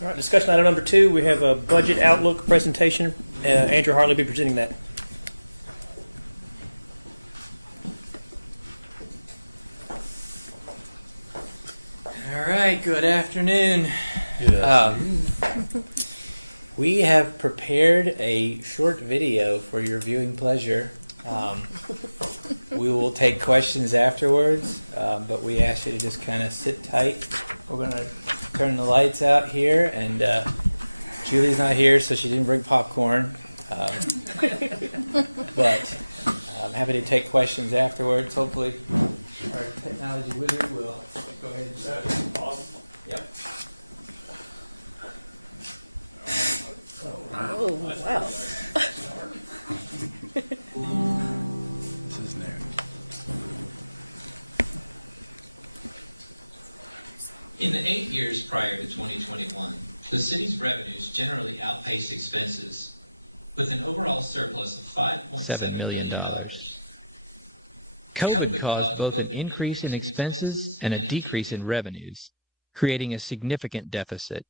All right, discussion item number 2, we have a budget outlook presentation. Andrew Hartley will be presenting that. All right, good afternoon. We have prepared a short video for your viewing pleasure. We will take questions afterwards, but we ask you to just kind of sit tight. We're going to turn the lights out here, and Julie's not here, so she didn't bring popcorn. But I'm happy to take questions afterwards. Hopefully, our technology wizard will go ahead and start. Awesome. Yep. Oh, wow. This is new. In the 8 years prior to 2021, the city's revenues generally outpaced expenses, with an overall surplus of $5.7 million. COVID caused both an increase in expenses and a decrease in revenues, creating a significant deficit.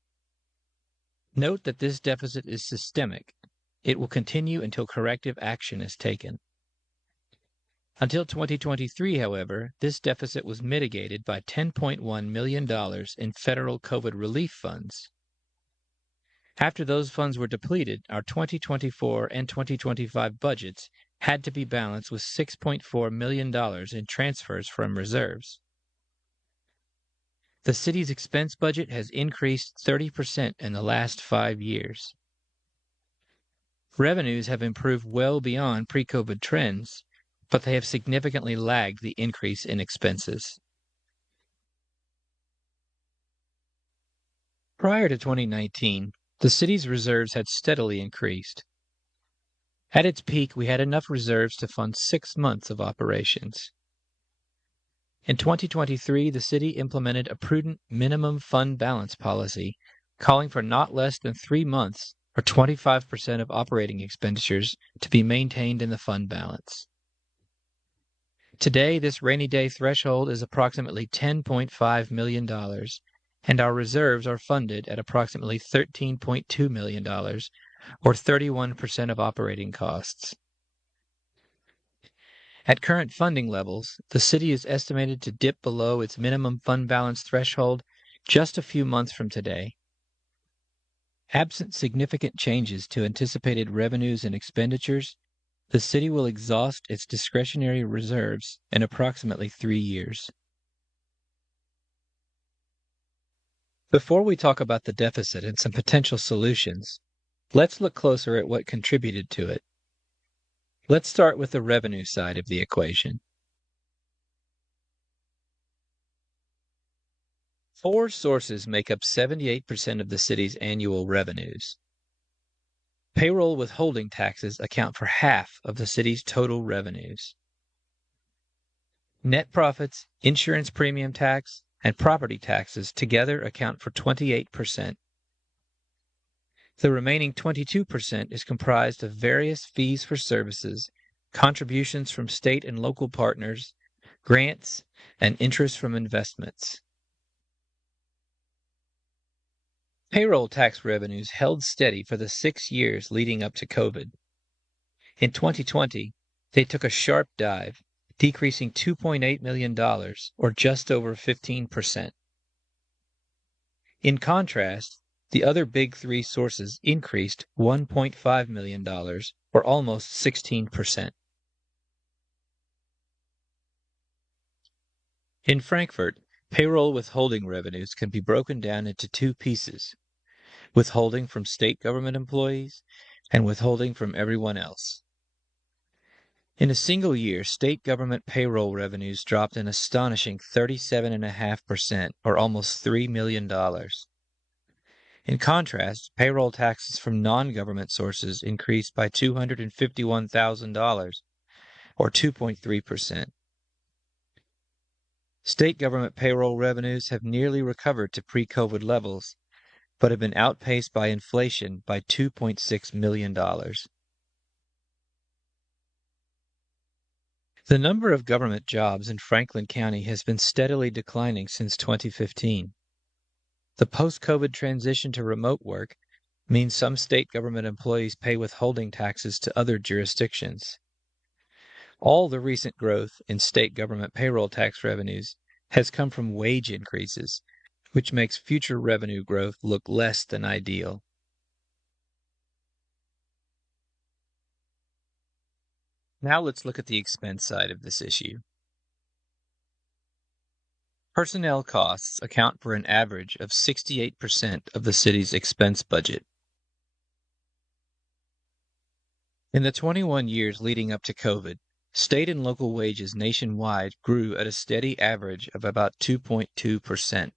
Note that this deficit is systemic. It will continue until corrective action is taken. Until 2023, however, this deficit was mitigated by $10.1 million in federal COVID relief funds. After those funds were depleted, our 2024 and 2025 budgets had to be balanced with $6.4 million in transfers from reserves. The city's expense budget has increased 30% in the last 5 years. Revenues have improved well beyond pre-COVID trends, but they have significantly lagged the increase in expenses. Prior to 2019, the city's reserves had steadily increased. At its peak, we had enough reserves to fund 6 months of operations. In 2023, the city implemented a prudent minimum fund balance policy, calling for not less than 3 months or 25% of operating expenditures to be maintained in the fund balance. Today, this rainy day threshold is approximately $10.5 million, and our reserves are funded at approximately $13.2 million, or 31% of operating costs. At current funding levels, the city is estimated to dip below its minimum fund balance threshold just a few months from today. Absent significant changes to anticipated revenues and expenditures, the city will exhaust its discretionary reserves in approximately 3 years. Before we talk about the deficit and some potential solutions, let's look closer at what contributed to it. Let's start with the revenue side of the equation. 4 sources make up 78% of the city's annual revenues. Payroll withholding taxes account for half of the city's total revenues. Net profits, insurance premium tax, and property taxes together account for 28%. The remaining 22% is comprised of various fees for services, contributions from state and local partners, grants, and interest from investments. Payroll tax revenues held steady for the 6 years leading up to COVID. In 2020, they took a sharp dive, decreasing $2.8 million, or just over 15%. In contrast, the other big 3 sources increased $1.5 million, or almost 16%. In Frankfort, payroll withholding revenues can be broken down into 2 pieces: withholding from state government employees and withholding from everyone else. In a single year, state government payroll revenues dropped an astonishing 37.5%, or almost $3 million. In contrast, payroll taxes from non-government sources increased by $251,000, or 2.3%. State government payroll revenues have nearly recovered to pre-COVID levels, but have been outpaced by inflation by $2.6 million. The number of government jobs in Franklin County has been steadily declining since 2015. The post-COVID transition to remote work means some state government employees pay withholding taxes to other jurisdictions. All the recent growth in state government payroll tax revenues has come from wage increases, which makes future revenue growth look less than ideal. Now let's look at the expense side of this issue. Personnel costs account for an average of 68% of the city's expense budget. In the 21 years leading up to COVID, state and local wages nationwide grew at a steady average of about 2.2%.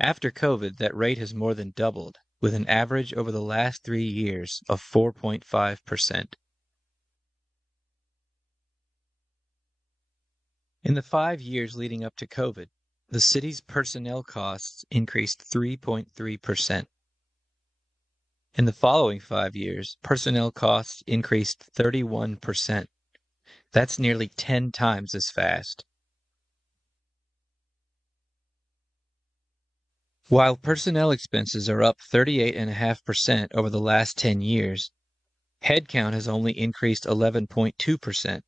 After COVID, that rate has more than doubled, with an average over the last 3 years of 4.5%. In the 5 years leading up to COVID, the city's personnel costs increased 3.3%. In the following 5 years, personnel costs increased 31%. That's nearly 10 times as fast. While personnel expenses are up 38.5% over the last 10 years, headcount has only increased 11.2%.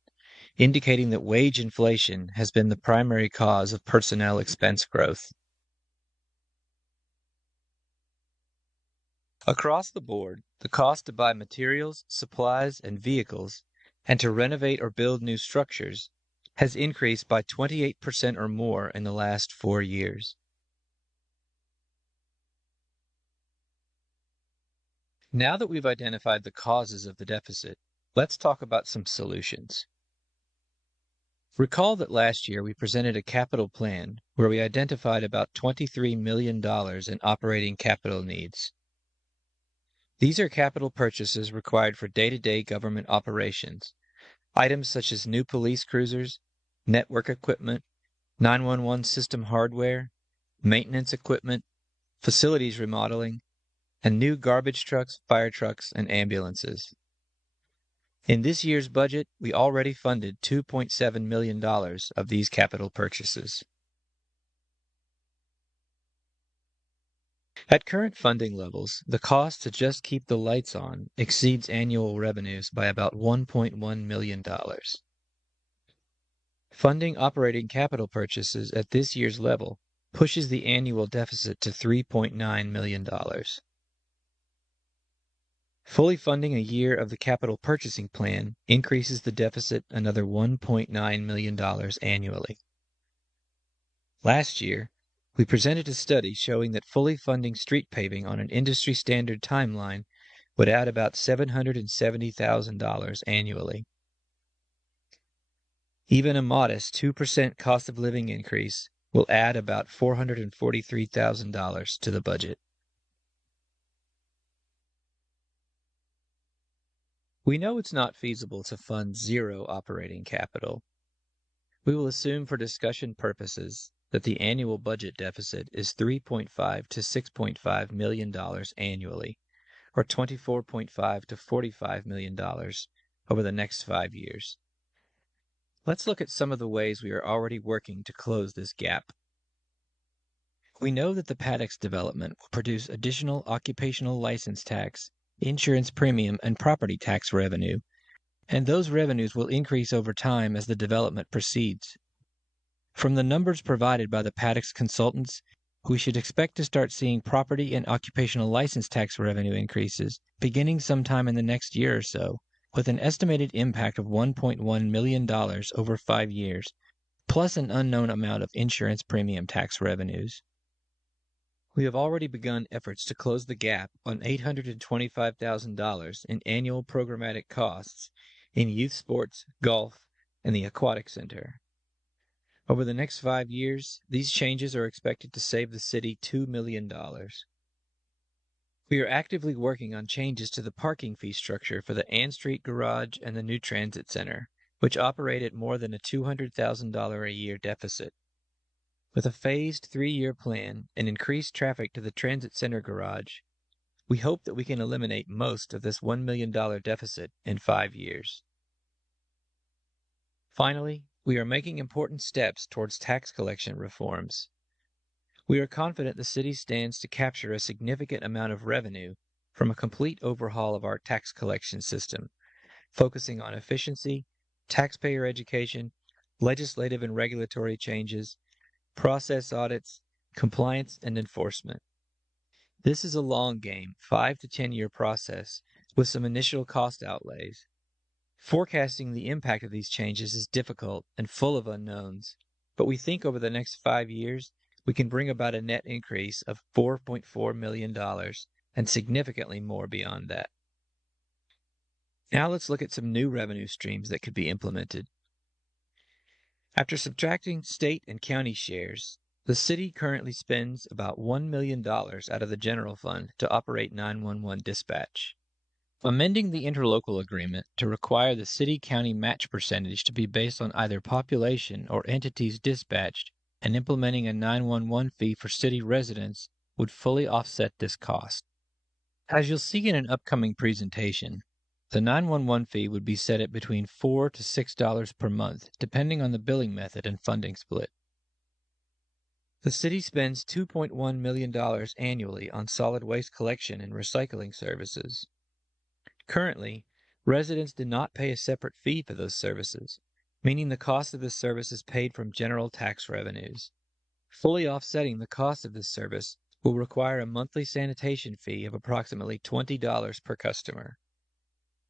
Indicating that wage inflation has been the primary cause of personnel expense growth. Across the board, the cost to buy materials, supplies, and vehicles, and to renovate or build new structures, has increased by 28% or more in the last 4 years. Now that we've identified the causes of the deficit, let's talk about some solutions. Recall that last year we presented a capital plan where we identified about $23 million in operating capital needs. These are capital purchases required for day-to-day government operations, items such as new police cruisers, network equipment, 911 system hardware, maintenance equipment, facilities remodeling, and new garbage trucks, fire trucks, and ambulances. In this year's budget, we already funded $2.7 million of these capital purchases. At current funding levels, the cost to just keep the lights on exceeds annual revenues by about $1.1 million. Funding operating capital purchases at this year's level pushes the annual deficit to $3.9 million. Fully funding a year of the capital purchasing plan increases the deficit another $1.9 million annually. Last year, we presented a study showing that fully funding street paving on an industry standard timeline would add about $770,000 annually. Even a modest 2% cost of living increase will add about $443,000 to the budget. We know it's not feasible to fund zero operating capital. We will assume for discussion purposes that the annual budget deficit is $3.5 to $6.5 million annually, or $24.5 to $45 million over the next 5 years. Let's look at some of the ways we are already working to close this gap. We know that the Paddocks development will produce additional occupational license tax, insurance premium, and property tax revenue, and those revenues will increase over time as the development proceeds. From the numbers provided by the Paddocks consultants, we should expect to start seeing property and occupational license tax revenue increases beginning sometime in the next year or so, with an estimated impact of $1.1 million over 5 years, plus an unknown amount of insurance premium tax revenues. We have already begun efforts to close the gap on $825,000 in annual programmatic costs in youth sports, golf, and the aquatic center. Over the next 5 years, these changes are expected to save the city $2 million. We are actively working on changes to the parking fee structure for the Ann Street Garage and the new Transit Center, which operate at more than a $200,000 a year deficit. With a phased 3-year plan and increased traffic to the Transit Center Garage, we hope that we can eliminate most of this $1 million deficit in 5 years. Finally, we are making important steps towards tax collection reforms. We are confident the city stands to capture a significant amount of revenue from a complete overhaul of our tax collection system, focusing on efficiency, taxpayer education, legislative and regulatory changes, process audits, compliance, and enforcement. This is a long game, 5 to 10 year process with some initial cost outlays. Forecasting the impact of these changes is difficult and full of unknowns, but we think over the next 5 years we can bring about a net increase of $4.4 million and significantly more beyond that. Now let's look at some new revenue streams that could be implemented. After subtracting state and county shares, the city currently spends about $1 million out of the general fund to operate 911 dispatch. Amending the interlocal agreement to require the city-county match percentage to be based on either population or entities dispatched and implementing a 911 fee for city residents would fully offset this cost. As you'll see in an upcoming presentation, the 911 fee would be set at between $4 to $6 per month, depending on the billing method and funding split. The city spends $2.1 million annually on solid waste collection and recycling services. Currently, residents do not pay a separate fee for those services, meaning the cost of this service is paid from general tax revenues. Fully offsetting the cost of this service will require a monthly sanitation fee of approximately $20 per customer.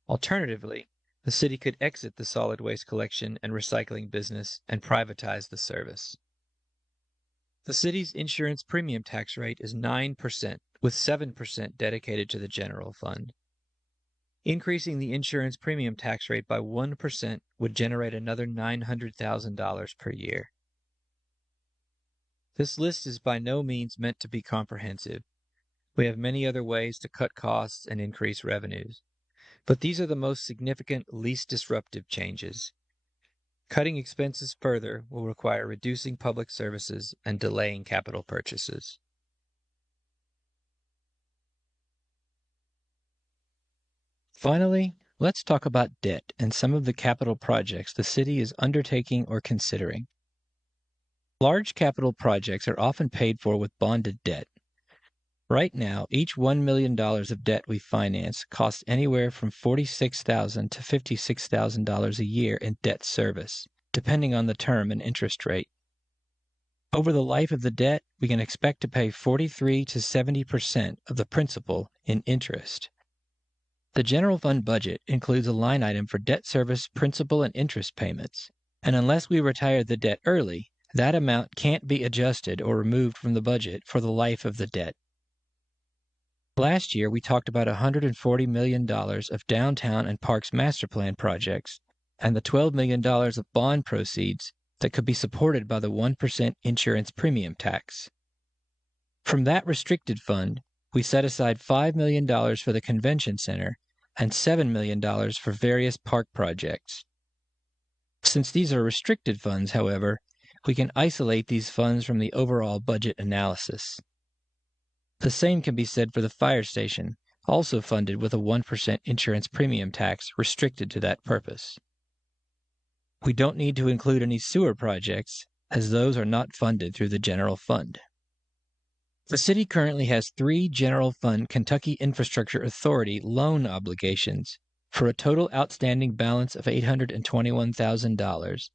Alternatively, the city could exit the solid waste collection and recycling business and privatize the service. The city's insurance premium tax rate is 9%, with 7% dedicated to the general fund. Increasing the insurance premium tax rate by 1% would generate another $900,000 per year. This list is by no means meant to be comprehensive. We have many other ways to cut costs and increase revenues, but these are the most significant, least disruptive changes. Cutting expenses further will require reducing public services and delaying capital purchases. Finally, let's talk about debt and some of the capital projects the city is undertaking or considering. Large capital projects are often paid for with bonded debt. Right now, each $1 million of debt we finance costs anywhere from $46,000 to $56,000 a year in debt service, depending on the term and interest rate. Over the life of the debt, we can expect to pay 43 to 70% of the principal in interest. The general fund budget includes a line item for debt service, principal, and interest payments, and unless we retire the debt early, that amount can't be adjusted or removed from the budget for the life of the debt. Last year, we talked about $140 million of downtown and parks master plan projects and the $12 million of bond proceeds that could be supported by the 1% insurance premium tax. From that restricted fund, we set aside $5 million for the convention center and $7 million for various park projects. Since these are restricted funds, however, we can isolate these funds from the overall budget analysis. The same can be said for the fire station, also funded with a 1% insurance premium tax restricted to that purpose. We don't need to include any sewer projects, as those are not funded through the general fund. The city currently has 3 General Fund Kentucky Infrastructure Authority loan obligations for a total outstanding balance of $821,000,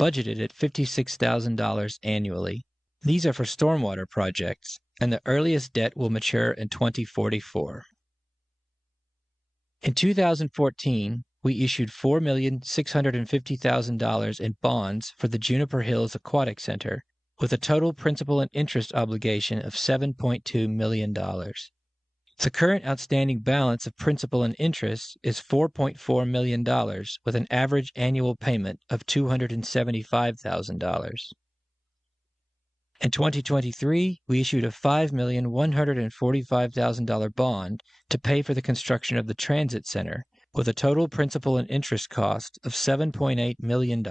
budgeted at $56,000 annually. These are for stormwater projects, and the earliest debt will mature in 2044. In 2014, we issued $4,650,000 in bonds for the Juniper Hills Aquatic Center, with a total principal and interest obligation of $7.2 million. The current outstanding balance of principal and interest is $4.4 million, with an average annual payment of $275,000. In 2023, we issued a $5,145,000 bond to pay for the construction of the Transit Center, with a total principal and interest cost of $7.8 million.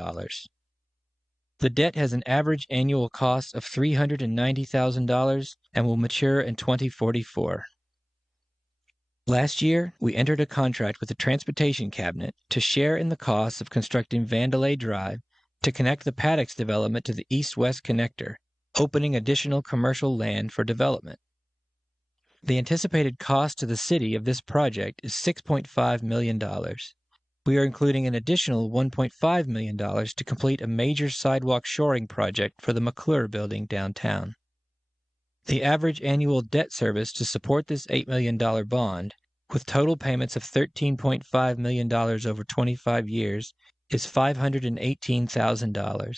The debt has an average annual cost of $390,000 and will mature in 2044. Last year, we entered a contract with the Transportation Cabinet to share in the costs of constructing Vandelay Drive to connect the Paddocks development to the east-west connector, opening additional commercial land for development. The anticipated cost to the city of this project is $6.5 million. We are including an additional $1.5 million to complete a major sidewalk shoring project for the McClure Building downtown. The average annual debt service to support this $8 million bond, with total payments of $13.5 million over 25 years, is $518,000.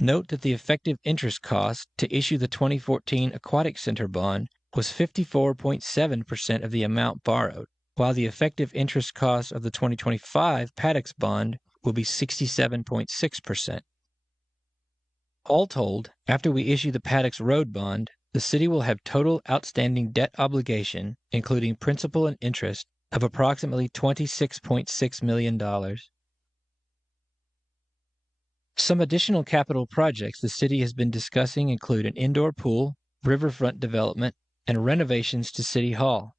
Note that the effective interest cost to issue the 2014 Aquatic Center bond was 54.7% of the amount borrowed, while the effective interest cost of the 2025 Paddocks bond will be 67.6%. All told, after we issue the Paddocks Road bond, the city will have total outstanding debt obligation, including principal and interest, of approximately $26.6 million. Some additional capital projects the city has been discussing include an indoor pool, riverfront development, and renovations to City Hall.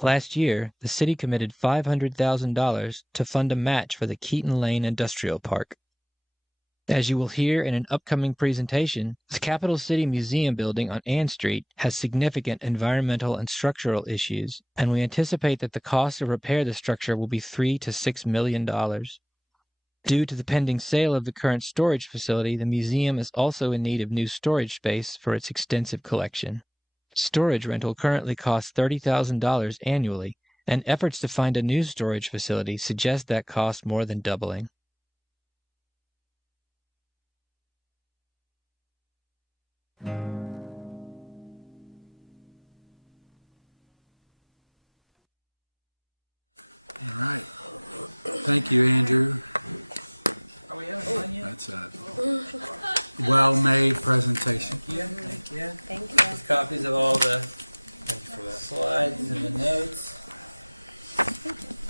Last year, the city committed $500,000 to fund a match for the Keaton Lane Industrial Park. As you will hear in an upcoming presentation, the Capital City Museum building on Ann Street has significant environmental and structural issues, and we anticipate that the cost to repair the structure will be $3 to $6 million. Due to the pending sale of the current storage facility, the museum is also in need of new storage space for its extensive collection. Storage rental currently costs $30,000 annually, and efforts to find a new storage facility suggest that cost more than doubling. All right. Thank you, Andrew. Are we having fun yet? That's a well-made presentation. Thank you. Thank you. There's copies of all the slides and the notes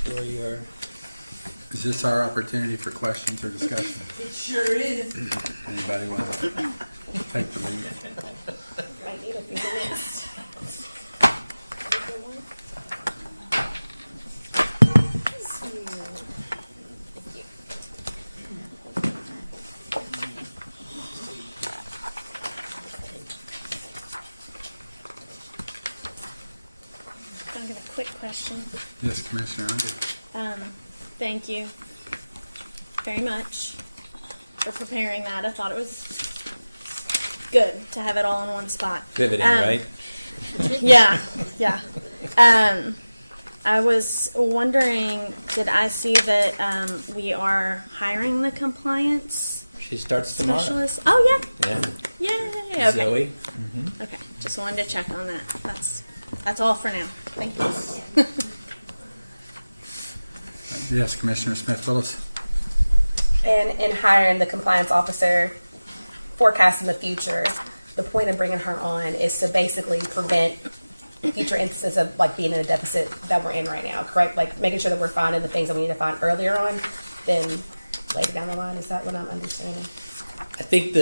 for your... Is this our opportunity for questions or discussion? It sure is. Anybody want to take the lead? Might need a few minutes. I'll give a quick question. Yes, Commissioner Under. Thank you very much for preparing that. I thought it was good to have it all in one spot. Riveting, right? Yeah, yeah. I was wondering, did I see that we are hiring the compliance She starts tomorrow. specialist? Oh, Yeah. yeah. Yay. Okay. Zoe. Okay. Just wanted to check on that. That's all for now. Thank you. Yes, Commissioner Smith-Willis. And in hiring the compliance officer, forecasting the future, the point of bringing her on is to basically prevent future instances of like being in a deficit that we're in right now, correct? Like making sure that we're finding the things that we need to find earlier on than later down the line. Is that what I'm understanding? I think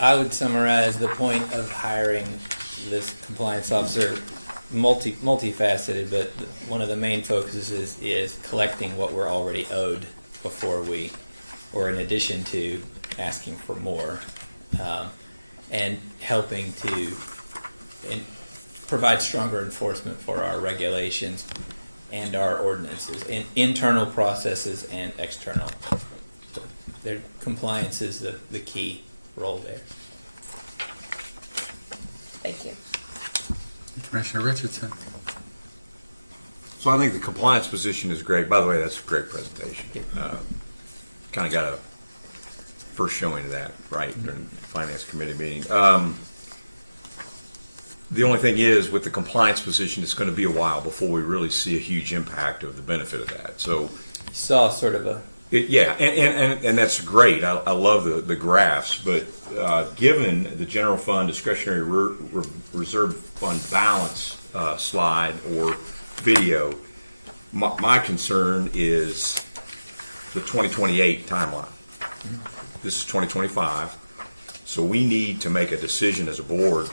I would summarize the point of hiring this compliance officer multifaceted, but one of the main focuses is collecting what we're already owed before or in addition to asking for more, and helping to provide stronger enforcement for our regulations and our ordinances, in internal processes and external. So their compliance is the key role there. Thank you. Commissioner Richardson. So I think the compliance position is great. By the way, that's a great presentation. Kind of got a first showing of that, right, during the Finance Committee meeting. The only thing is, with the compliance position, it's going to be a while before we really see a huge impact of the benefit of that. So, You saw sort of a... and that's great. I love the graphs, but given the general fund discretionary reserve fund balance slide or video, my concern is the 2028 timeline. This is 2025, so we need to make a decision as a board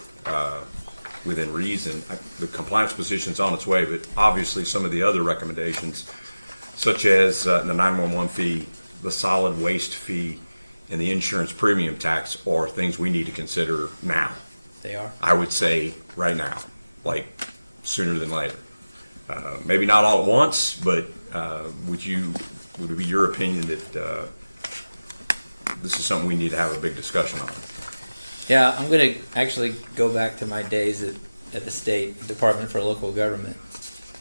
within reason. The compliance position is on its way, but obviously some of the other recommendations, such as the 911 fee, the solid waste fee, and the insurance premium tax are things we need to consider now. They are. I would say right now, like sooner than later. Maybe not all at once, but would it be your opinion that this is something we need to have a big discussion on? Yeah, I'm going to actually go back to my days at the State Department for Local Government,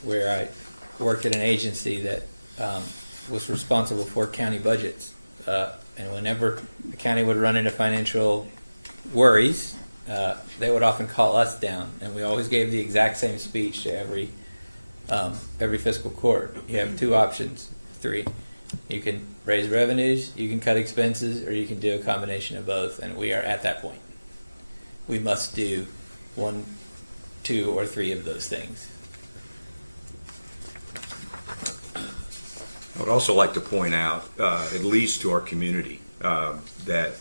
where I worked at an agency that was responsible for county budgets. And whenever the county would run into financial worries, they would often call us down, and we always gave the exact same speech to every fiscal court. You have two options, three. You can raise revenues, you can cut expenses, or you can do a combination of both, and we are at that point. We must do one, two, or three of those things. I would also like to point out, at least to our community, that,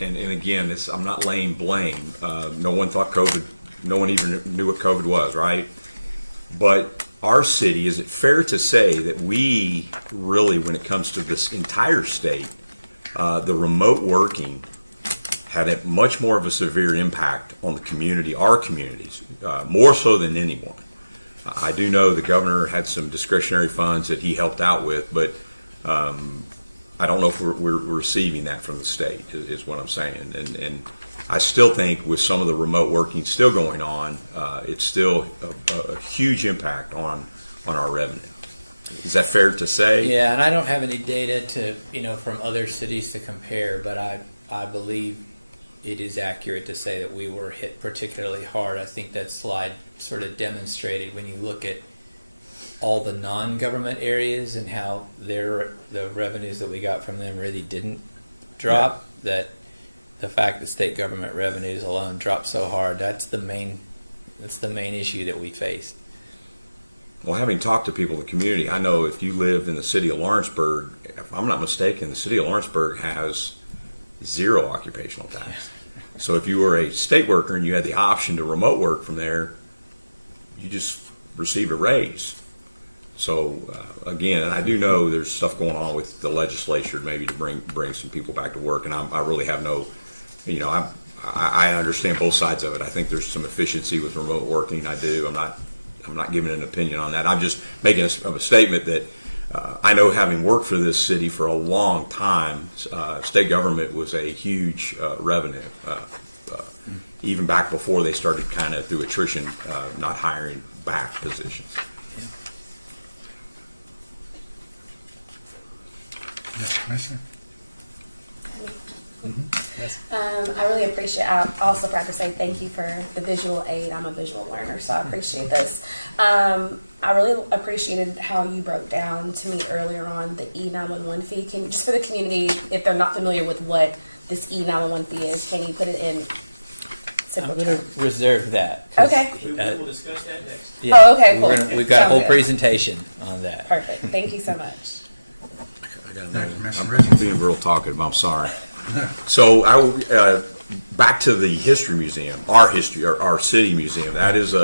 and again, I'm not laying blame. No one thought COVID, no one even knew what COVID was, right? But our city, is it fair to say that we really, when it comes to this entire state, the remote working had a much more of a severe impact on the community, our communities, more so than anyone. I do know the governor had some discretionary funds that he helped out with, but I don't know if we're receiving that from the state, is what I'm saying. And I still think with some of the remote working still going on, it's still a huge impact on our revenue. Is that fair to say? Yeah, and I don't have any data from other cities to compare, but I believe it is accurate to say that we were hit particularly hard. I think that slide sort of demonstrated, when you look at all the non-government areas and how the revenues that we got from them really didn't drop, that the fact that state government revenues alone dropped so hard, that's the main issue that we faced. Well, having talked to people in the community, I know if you lived in the city of Lawrenceburg, if I'm not mistaken, the city of Lawrenceburg has 0 occupational tax. So if you were a state worker and you had the option to remote work from there, you just received a raise. So again, and I do know there's stuff going on with the legislature maybe to bring some people back to work, and I really have no, I understand both sides of it. I think there's some efficiency with remote working. I do. I'm not giving an opinion on that. I'm just making a statement that I know, having worked for this city for a long time, state government was a huge revenue, even back before they started kind of through attrition, not hiring back positions. Yes, Commissioner. I really appreciate. I also forgot to say thank you for the visual aid. I'm a visual learner, so I appreciate this. I really appreciated how you broke down to me earlier on the E911 fee. Can, just for the community, if they're not familiar with what this E911 fee is, can you put it in simple I'm going terms? to reserve that. 'Cause, Okay. We'll discuss that next. yeah, Oh, okay, cool. We've got a Sounds whole good. presentation on that. Perfect. Thank you so much. Commissioner I'm Richards. being real talkative. I'm sorry. So back to the history museum, our history, our city museum. That is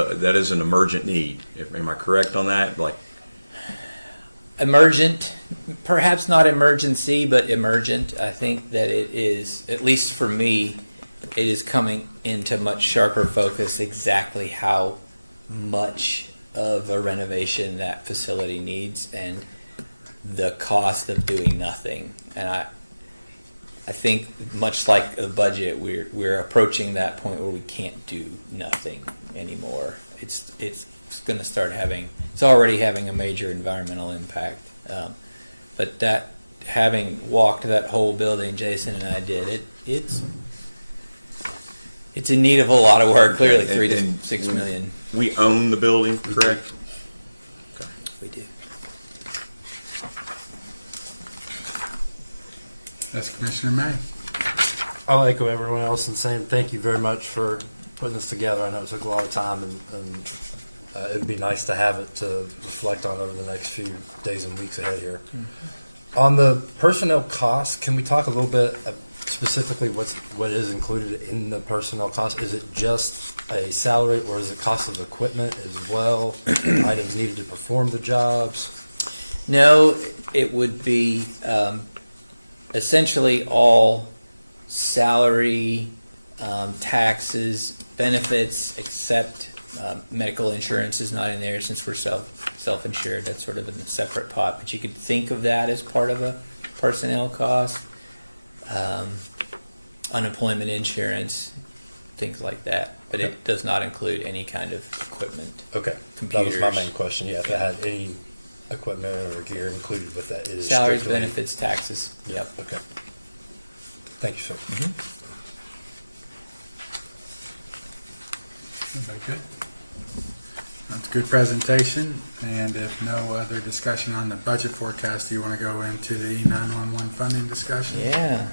an emergent need. Am I correct on that? Like, Emergent, perhaps not emergency, but emergent. I think that it is, at least for me, it is coming into much sharper focus exactly how much of a renovation that facility needs and the cost of doing nothing. And I think, much like a budget, we're approaching that point where we can't do nothing anymore. It's going to start having, it's already having a major environmental impact. But that, having walked that whole building, Jason and I did, it's in need of a lot of work. Clearly, And- 3 to and 6 million. we own the building, correct? We do. Yes, Commissioner May. I'll echo everyone else in saying thank you very much for putting this together. I know it took a lot of time, and it'd be nice to have it to reflect on over the next few days and weeks ahead here. On the personnel costs, can we talk a little bit specifically what is included in the personnel cost? Is it just a salary, or is it cost of equipment as well, items needed to perform the jobs? No, it would be essentially all salary, taxes, benefits, except medical insurance is not in there since we're self-insured. That's sort of in a separate pot, but you could think of that as part of a personnel cost. Unemployment insurance, things like that, but Okay. it does not include any kind of equipment. Okay, Computers. that was my main question. Yeah, if it had any equipment or gear included with that, it is Salaries, strictly- benefits, taxes. Yep. Okay. Thank you, sir. Very good. That's a good presentation, and if no other discussion on the budget forecast, do you want to go into the 911 funding discussion? Yeah.